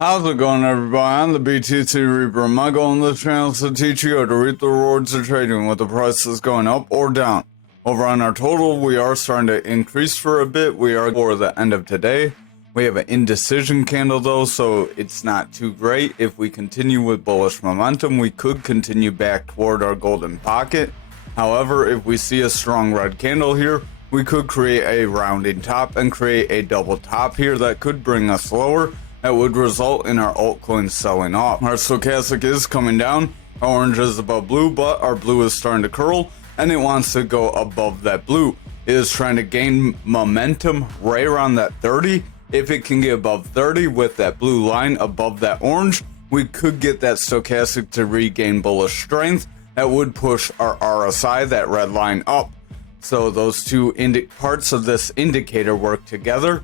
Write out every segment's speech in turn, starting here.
How's it going, everybody? I'm the BTC Reaper. My goal on this channel is to teach you how to reap the rewards of trading with the prices going up or down. Over on our total, we are starting to increase for a bit. We are for the end of today. We have an indecision candle though, so it's not too great. If we continue with bullish momentum, we could continue back toward our golden pocket. However, if we see a strong red candle here, we could create a rounding top and create a double top here that could bring us lower. That would result in our altcoins selling off. Our stochastic is coming down. Our orange is above blue, but our blue is starting to curl and it wants to go above that blue. It is trying to gain momentum right around that 30. If it can get above 30 with that blue line above that orange, we could get that stochastic to regain bullish strength. That would push our RSI, that red line, up. So those two parts of this indicator work together.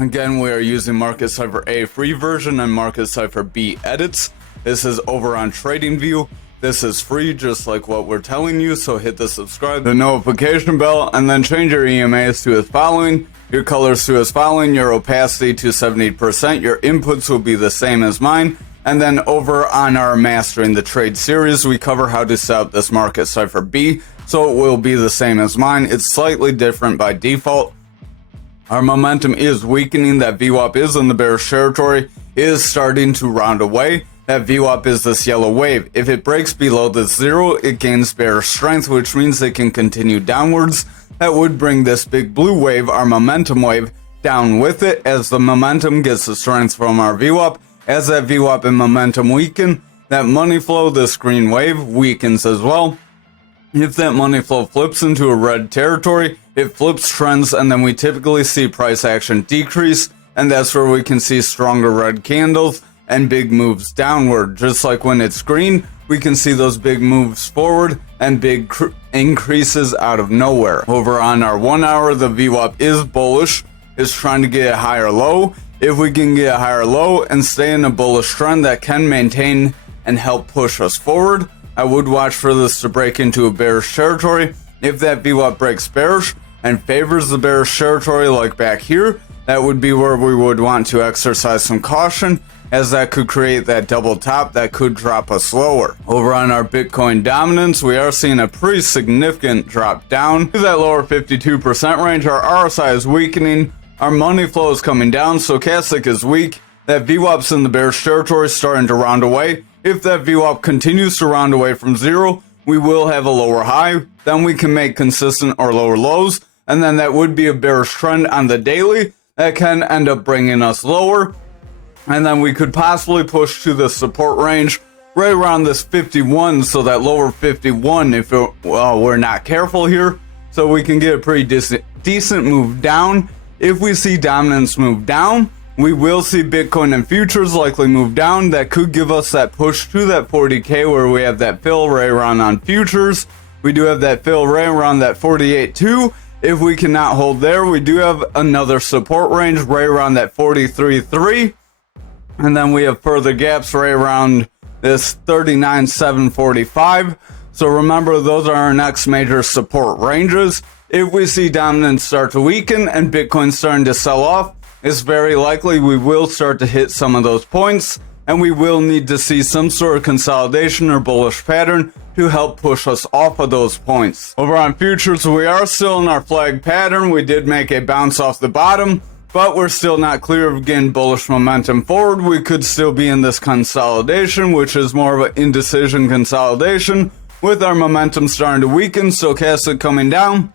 Again, we are using Market Cipher A free version and Market Cipher B edits. This is over on TradingView. This is free, just like what we're telling you, so hit the subscribe, the notification bell, and then change your EMAs to as following, your colors to as following, your opacity to 70%, your inputs will be the same as mine, and then over on our Mastering the Trade series, we cover how to set up this Market Cipher B, so it will be the same as mine. It's slightly different by default. Our momentum is weakening. That VWAP is in the bearish territory, is starting to round away. That VWAP is this yellow wave. If it breaks below the zero, it gains bearish strength, which means it can continue downwards. That would bring this big blue wave, our momentum wave, down with it as the momentum gets the strength from our VWAP. As that VWAP and momentum weaken, that money flow, this green wave, weakens as well. If that money flow flips into a red territory, it flips trends, and then we typically see price action decrease, and that's where we can see stronger red candles and big moves downward. Just like when it's green, we can see those big moves forward and big increases out of nowhere. Over on our 1 hour, the VWAP is bullish, is trying to get a higher low. If we can get a higher low and stay in a bullish trend, that can maintain and help push us forward. I would watch for this to break into a bearish territory. If that VWAP breaks bearish and favors the bearish territory like back here, that would be where we would want to exercise some caution, as that could create that double top that could drop us lower. Over on our Bitcoin dominance, we are seeing a pretty significant drop down to that lower 52% range. Our RSI is weakening. Our money flow is coming down. Stochastic is weak. That VWAP's in the bearish territory, starting to round away. If that VWAP continues to round away from zero, we will have a lower high. Then we can make consistent or lower lows. And then that would be a bearish trend on the daily. That can end up bringing us lower. And then we could possibly push to the support range right around this 51. So that lower 51, if we're not careful here. So we can get a pretty decent move down. If we see dominance move down, we will see Bitcoin and futures likely move down. That could give us that push to that 40K where we have that fill right around on futures. We do have that fill right around that 48.2. If we cannot hold there, we do have another support range right around that 43.3. And then we have further gaps right around this 39.745. So remember, those are our next major support ranges. If we see dominance start to weaken and Bitcoin starting to sell off, it's very likely we will start to hit some of those points, and we will need to see some sort of consolidation or bullish pattern to help push us off of those points. Over on futures, we are still in our flag pattern. We did make a bounce off the bottom, but we're still not clear of getting bullish momentum forward. We could still be in this consolidation, which is more of an indecision consolidation with our momentum starting to weaken, stochastic coming down.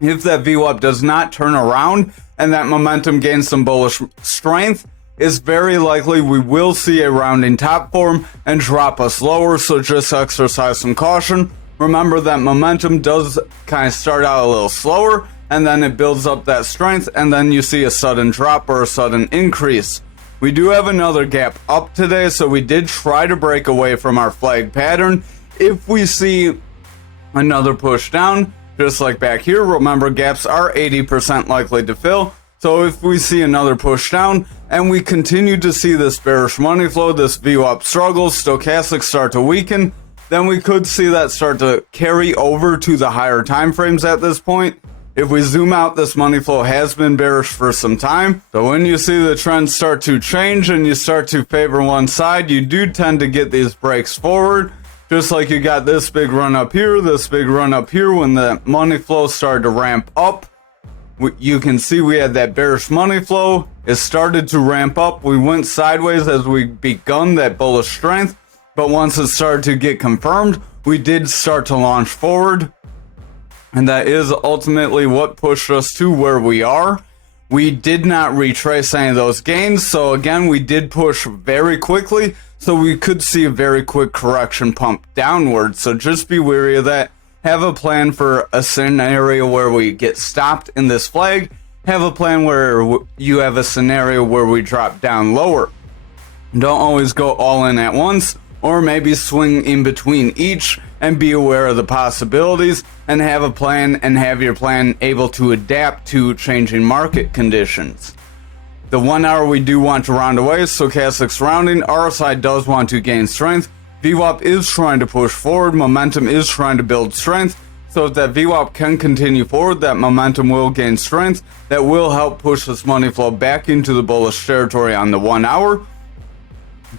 If that VWAP does not turn around and that momentum gains some bullish strength, it's very likely we will see a rounding top form and drop us lower, so just exercise some caution. Remember that momentum does kind of start out a little slower, and then it builds up that strength, and then you see a sudden drop or a sudden increase. We do have another gap up today, so we did try to break away from our flag pattern. If we see another push down, just like back here, remember gaps are 80% likely to fill. So if we see another push down and we continue to see this bearish money flow, this VWAP struggles, stochastics start to weaken, then we could see that start to carry over to the higher time frames at this point. If we zoom out, this money flow has been bearish for some time. So when you see the trend start to change and you start to favor one side, you do tend to get these breaks forward. Just like you got this big run up here, this big run up here. When the money flow started to ramp up, you can see we had that bearish money flow. It started to ramp up. We went sideways as we begun that bullish strength. But once it started to get confirmed, we did start to launch forward. And that is ultimately what pushed us to where we are. We did not retrace any of those gains. So again, we did push very quickly. So we could see a very quick correction pump downward. So just be wary of that. Have a plan for a scenario where we get stopped in this flag. Have a plan where you have a scenario where we drop down lower. Don't always go all in at once, or maybe swing in between each and be aware of the possibilities and have a plan and have your plan able to adapt to changing market conditions. The 1 hour we do want to round away, stochastic's rounding, RSI does want to gain strength. VWAP is trying to push forward, momentum is trying to build strength. So if that VWAP can continue forward, that momentum will gain strength. That will help push this money flow back into the bullish territory on the 1 hour.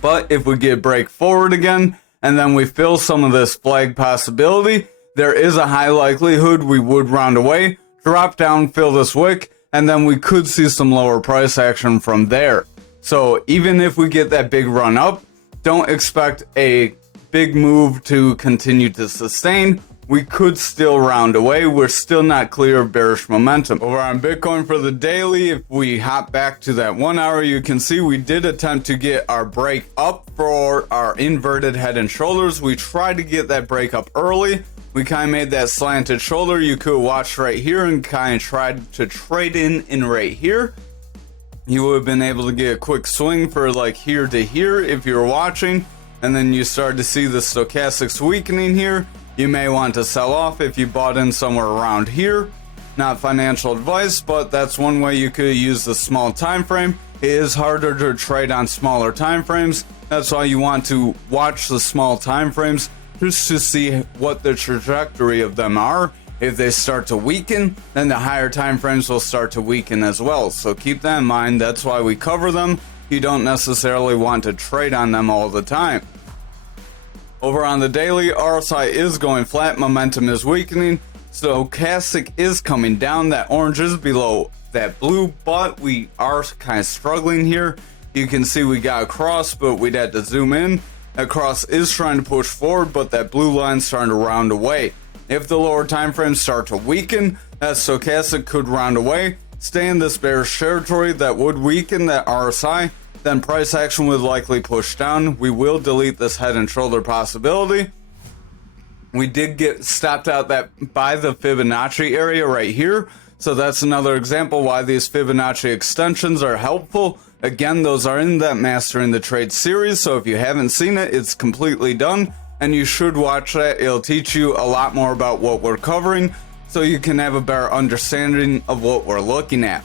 But if we get break forward again, and then we fill some of this flag possibility, there is a high likelihood we would round away, drop down, fill this wick, and then we could see some lower price action from there. So even if we get that big run up, don't expect a big move to continue to sustain. We could still round away. We're still not clear of bearish momentum. Over on Bitcoin for the daily, if we hop back to that 1 hour, you can see we did attempt to get our break up for our inverted head and shoulders. We tried to get that break up early. We kind of made that slanted shoulder. You could watch right here and kind of tried to trade in right here. You would have been able to get a quick swing for like here to here if you were watching, and then you start to see the stochastics weakening here. You may want to sell off if you bought in somewhere around here. Not financial advice, but that's one way you could use the small time frame. It is harder to trade on smaller time frames. That's why you want to watch the small time frames just to see what the trajectory of them are. If they start to weaken, then the higher time frames will start to weaken as well. So keep that in mind. That's why we cover them. You don't necessarily want to trade on them all the time. Over on the daily, RSI is going flat. Momentum is weakening. Stochastic is coming down. That orange is below that blue, but we are kind of struggling here. You can see we got a cross, but we'd have to zoom in. That cross is trying to push forward, but that blue line's starting to round away. If the lower time frames start to weaken, that stochastic could round away, stay in this bearish territory that would weaken that RSI, then price action would likely push down. We will delete this head and shoulder possibility. We did get stopped out that by the Fibonacci area right here. So that's another example why these Fibonacci extensions are helpful. Again, those are in that Mastering the Trade series. So if you haven't seen it, it's completely done. And you should watch that. It'll teach you a lot more about what we're covering, so you can have a better understanding of what we're looking at.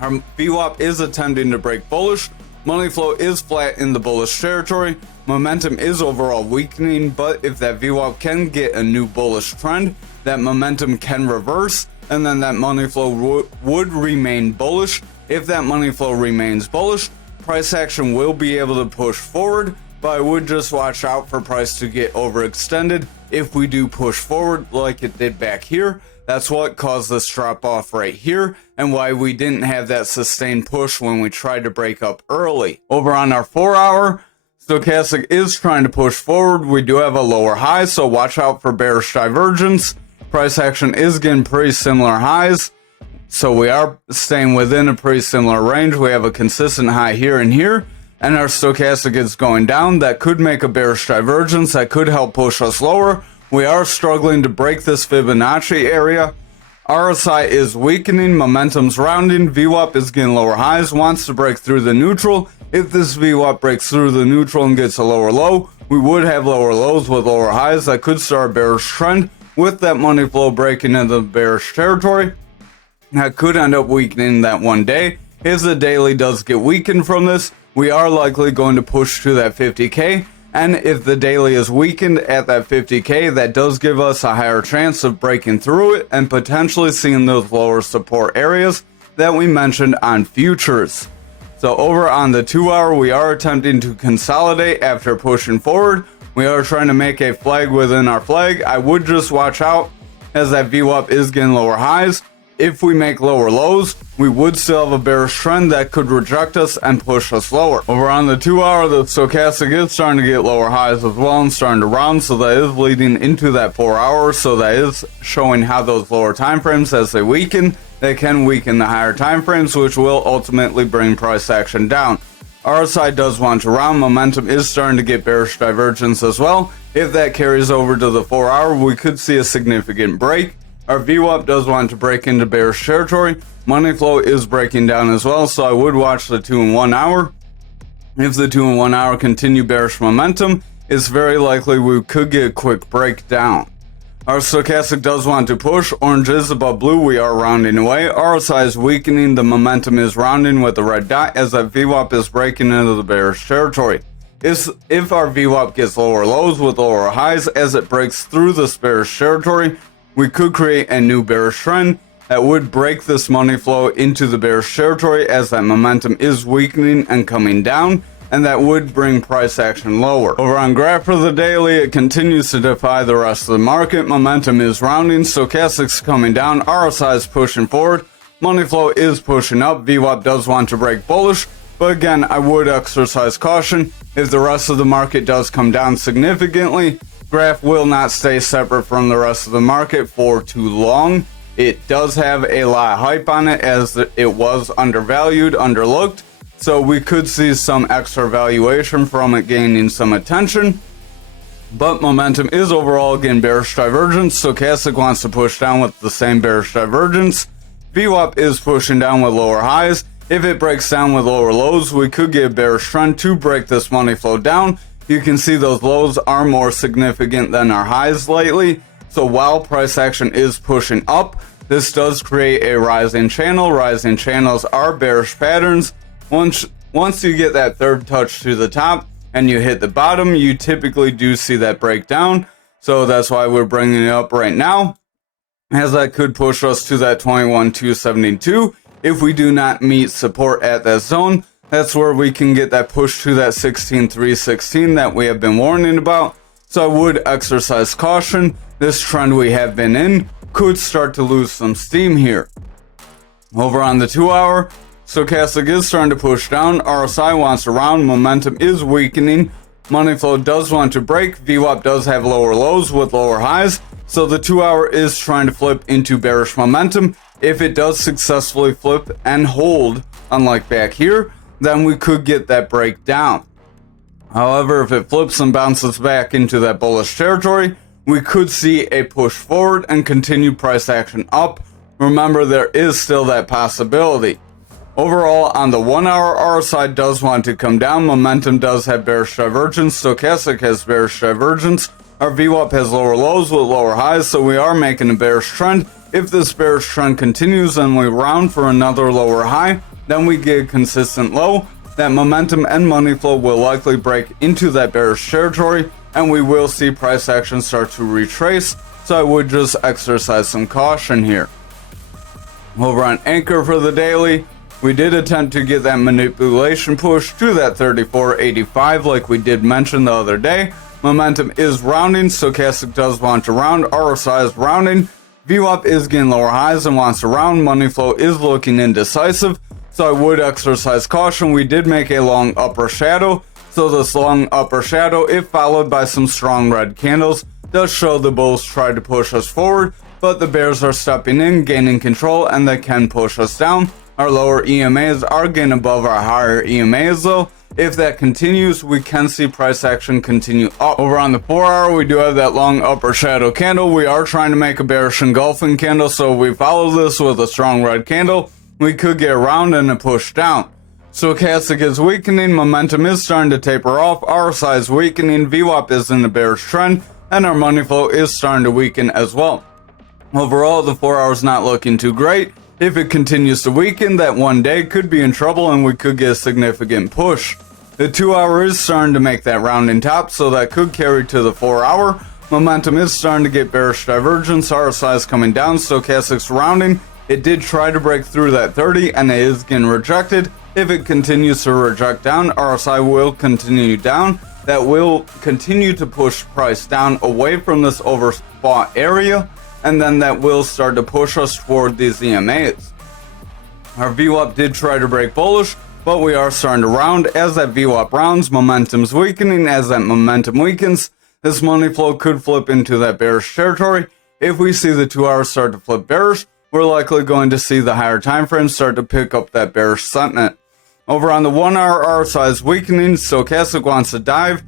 Our VWAP is attempting to break bullish. Money flow is flat in the bullish territory. Momentum is overall weakening, but if that VWAP can get a new bullish trend, that momentum can reverse, and then that money flow would remain bullish. If that money flow remains bullish, price action will be able to push forward. But I would just watch out for price to get overextended if we do push forward like it did back here. That's what caused this drop off right here and why we didn't have that sustained push when we tried to break up early. Over on our 4 hour, stochastic is trying to push forward. We do have a lower high, so watch out for bearish divergence. Price action is getting pretty similar highs, so we are staying within a pretty similar range. We have a consistent high here and here, and our stochastic is going down. That could make a bearish divergence. That could help push us lower. We are struggling to break this Fibonacci area. RSI is weakening. Momentum's rounding. VWAP is getting lower highs. Wants to break through the neutral. If this VWAP breaks through the neutral and gets a lower low, we would have lower lows with lower highs. That could start a bearish trend with that money flow breaking into the bearish territory. That could end up weakening that one day. If the daily does get weakened from this, we are likely going to push to that 50K And if the daily is weakened at that 50K, that does give us a higher chance of breaking through it and potentially seeing those lower support areas that we mentioned on futures. So over on the 2 hour, we are attempting to consolidate after pushing forward. We are trying to make a flag within our flag. I would just watch out as that VWAP is getting lower highs. If we make lower lows, we would still have a bearish trend that could reject us and push us lower. Over on the 2 hour, the stochastic is starting to get lower highs as well and starting to round, so that is leading into that 4 hour. So that is showing how those lower time frames, as they weaken, they can weaken the higher time frames, which will ultimately bring price action down. RSI does want to round. Momentum is starting to get bearish divergence as well. If that carries over to the 4 hour, we could see a significant break. Our VWAP does want to break into bearish territory. Money flow is breaking down as well, so I would watch the 2 and 1 hour. If the 2 and 1 hour continue bearish momentum, it's very likely we could get a quick breakdown. Our stochastic does want to push. Orange is above blue. We are rounding away. RSI is weakening. The momentum is rounding with the red dot as that VWAP is breaking into the bearish territory. If our VWAP gets lower lows with lower highs as it breaks through this bearish territory, we could create a new bearish trend that would break this money flow into the bearish territory as that momentum is weakening and coming down, and that would bring price action lower. Over on graph for the daily, it continues to defy the rest of the market. Momentum is rounding, stochastic's coming down, RSI is pushing forward, money flow is pushing up, VWAP does want to break bullish, but again, I would exercise caution. If the rest of the market does come down significantly, graph will not stay separate from the rest of the market for too long. It does have a lot of hype on it as it was undervalued, underlooked, so we could see some extra valuation from it gaining some attention. But momentum is overall again bearish divergence. Stochastic wants to push down with the same bearish divergence. VWAP is pushing down with lower highs. If it breaks down with lower lows, we could get a bearish trend to break this money flow down. You can see those lows are more significant than our highs lately. So while price action is pushing up, this does create a rising channel. Rising channels are bearish patterns. Once you get that third touch to the top and you hit the bottom, you typically do see that breakdown. So that's why we're bringing it up right now, as that could push us to that 21,272. If we do not meet support at that zone, that's where we can get that push to that 16,316 that we have been warning about. So I would exercise caution. This trend we have been in could start to lose some steam here. Over on the 2 hour, stochastic is starting to push down. RSI wants to round. Momentum is weakening. Money flow does want to break. VWAP does have lower lows with lower highs. So the 2 hour is trying to flip into bearish momentum. If it does successfully flip and hold, unlike back here, then we could get that breakdown. However, if it flips and bounces back into that bullish territory, we could see a push forward and continue price action up. Remember, there is still that possibility. Overall, on the 1 hour, RSI does want to come down. Momentum does have bearish divergence. Stochastic has bearish divergence. Our VWAP has lower lows with lower highs, so we are making a bearish trend. If this bearish trend continues and we round for another lower high, then we get a consistent low. That momentum and money flow will likely break into that bearish territory, and we will see price action start to retrace. So I would just exercise some caution here. Over on Ankr for the daily, we did attempt to get that manipulation push to that 34.85 like we did mention the other day. Momentum is rounding. Stochastic does want to round. RSI is rounding. VWAP is getting lower highs and wants to round. Money flow is looking indecisive, so I would exercise caution. We did make a long upper shadow, so this long upper shadow, if followed by some strong red candles, does show the bulls tried to push us forward, but the bears are stepping in, gaining control, and they can push us down. Our lower EMAs are getting above our higher EMAs though. If that continues, we can see price action continue up. Over on the 4 hour, we do have that long upper shadow candle. We are trying to make a bearish engulfing candle, so if we follow this with a strong red candle, we could get around and a push down. Stochastic is weakening, momentum is starting to taper off, RSI is weakening, VWAP is in a bearish trend, and our money flow is starting to weaken as well. Overall, the 4 hour is not looking too great. If it continues to weaken, that one day could be in trouble and we could get a significant push. The 2 hour is starting to make that rounding top, so that could carry to the 4 hour. Momentum is starting to get bearish divergence. RSI is coming down. Stochastic's rounding. It did try to break through that 30 and it is getting rejected. If it continues to reject down, RSI will continue down. That will continue to push price down away from this overbought area, and then that will start to push us toward these EMAs. Our VWAP did try to break bullish, but we are starting to round. As that VWAP rounds, momentum's weakening. As that momentum weakens, this money flow could flip into that bearish territory. If we see the 2 hours start to flip bearish, we're likely going to see the higher time frame start to pick up that bearish sentiment. Over on the 1 hour, RSI is weakening. Stochastic wants to dive.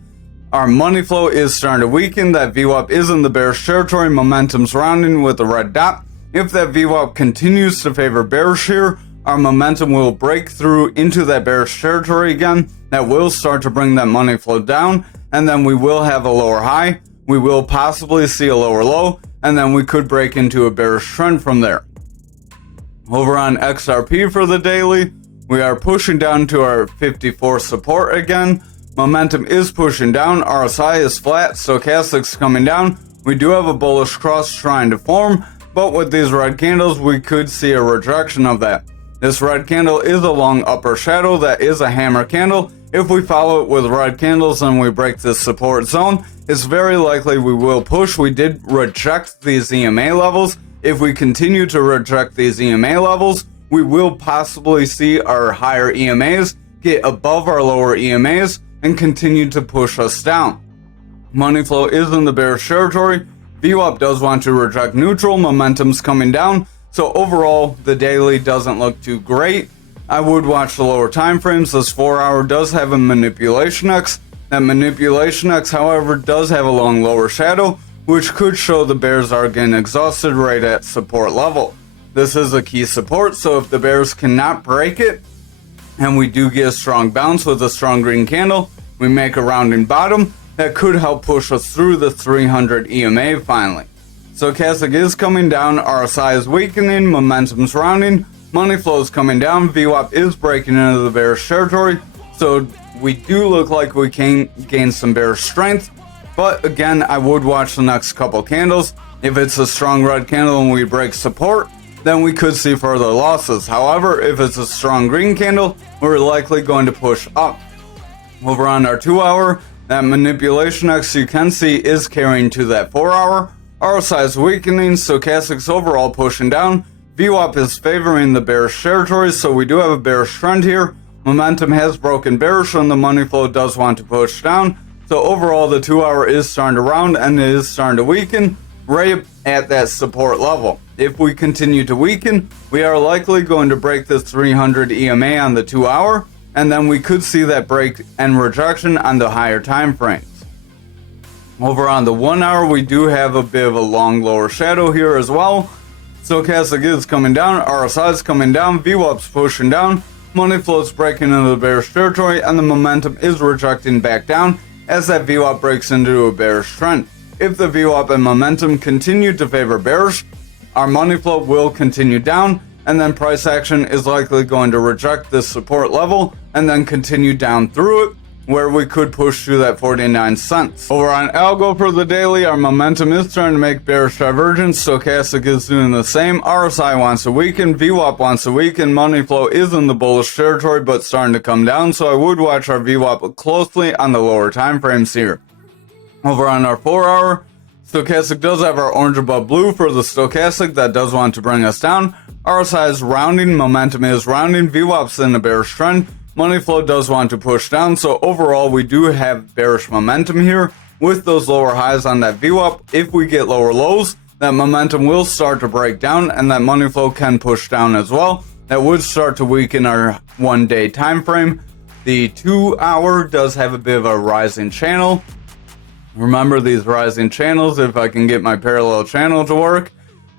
Our money flow is starting to weaken. That VWAP is in the bearish territory. Momentum's rounding with a red dot. If that VWAP continues to favor bearish here, our momentum will break through into that bearish territory again. That will start to bring that money flow down, and then we will have a lower high. We will possibly see a lower low, and then we could break into a bearish trend from there. Over on XRP for the daily, we are pushing down to our 54 support again. Momentum is pushing down. RSI is flat. Stochastic's coming down. We do have a bullish cross trying to form, but with these red candles, we could see a rejection of that. This red candle is a long upper shadow. That is a hammer candle. If we follow it with red candles and we break this support zone, it's very likely we will push. We did reject these EMA levels. If we continue to reject these EMA levels, we will possibly see our higher EMAs get above our lower EMAs and continue to push us down. Money flow is in the bearish territory. VWAP does want to reject neutral. Momentum's coming down. So overall, the daily doesn't look too great. I would watch the lower time frames. This 4 hour does have a manipulation X. That manipulation X, however, does have a long lower shadow, which could show the bears are getting exhausted right at support level. This is a key support, so if the bears cannot break it, and we do get a strong bounce with a strong green candle, we make a rounding bottom, that could help push us through the 300 EMA finally. Stochastic is coming down, RSI is weakening, momentum's rounding, money flow is coming down, VWAP is breaking into the bearish territory, so we do look like we can gain some bearish strength, but again, I would watch the next couple candles. If it's a strong red candle and we break support, then we could see further losses. However, if it's a strong green candle, we're likely going to push up. Over on our 2 hour, that manipulation X you can see is carrying to that 4 hour. RSI is weakening, Stochastic's overall pushing down. VWAP is favoring the bearish territory, so we do have a bearish trend here. Momentum has broken bearish and the money flow does want to push down. So overall, the 2 hour is starting to round and it is starting to weaken right at that support level. If we continue to weaken, we are likely going to break this 300 EMA on the 2 hour, and then we could see that break and rejection on the higher time frames. Over on the 1 hour, we do have a bit of a long lower shadow here as well. Stochastic is coming down, RSI is coming down, VWAP's pushing down, money flow's breaking into the bearish territory, and the momentum is rejecting back down as that VWAP breaks into a bearish trend. If the VWAP and momentum continue to favor bearish, our money flow will continue down, and then price action is likely going to reject this support level and then continue down through it, where we could push through that 49 cents. Over on ALGO for the daily, our momentum is starting to make bearish divergence. Stochastic is doing the same. RSI wants to weaken, VWAP wants to weaken, money flow is in the bullish territory but starting to come down, so I would watch our VWAP closely on the lower time frames here. Over on our 4 hour, Stochastic does have our orange above blue for the stochastic. That does want to bring us down. RSI is rounding, momentum is rounding, VWAP's in a bearish trend. Money flow does want to push down, so overall we do have bearish momentum here with those lower highs on that VWAP. If we get lower lows, that momentum will start to break down and that money flow can push down as well. That would start to weaken our 1 day time frame. The 2 hour does have a bit of a rising channel. Remember, these rising channels, if I can get my parallel channel to work,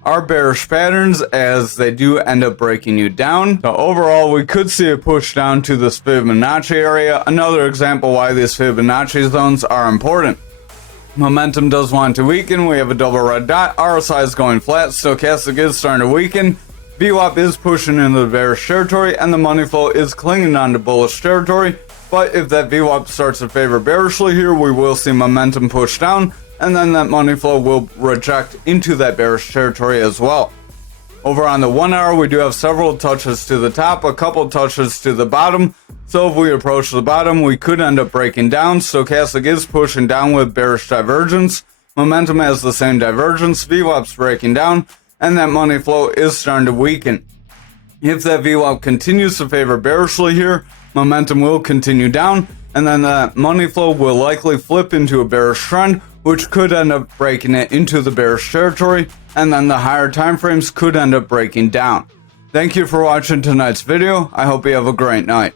are bearish patterns as they do end up breaking you down. So overall, we could see a push down to this Fibonacci area. Another example why these Fibonacci zones are important. Momentum does want to weaken. We have a double red dot. RSI is going flat. Stochastic is starting to weaken. VWAP is pushing into the bearish territory and the money flow is clinging on to bullish territory. But if that VWAP starts to favor bearishly here, we will see momentum push down, and then that money flow will reject into that bearish territory as well. Over on the 1 hour, we do have several touches to the top, a couple touches to the bottom. So if we approach the bottom, we could end up breaking down. Stochastic is pushing down with bearish divergence. Momentum has the same divergence. VWAP's breaking down, and that money flow is starting to weaken. If that VWAP continues to favor bearishly here, momentum will continue down, and then that money flow will likely flip into a bearish trend, which could end up breaking it into the bearish territory, and then the higher time frames could end up breaking down. Thank you for watching tonight's video. I hope you have a great night.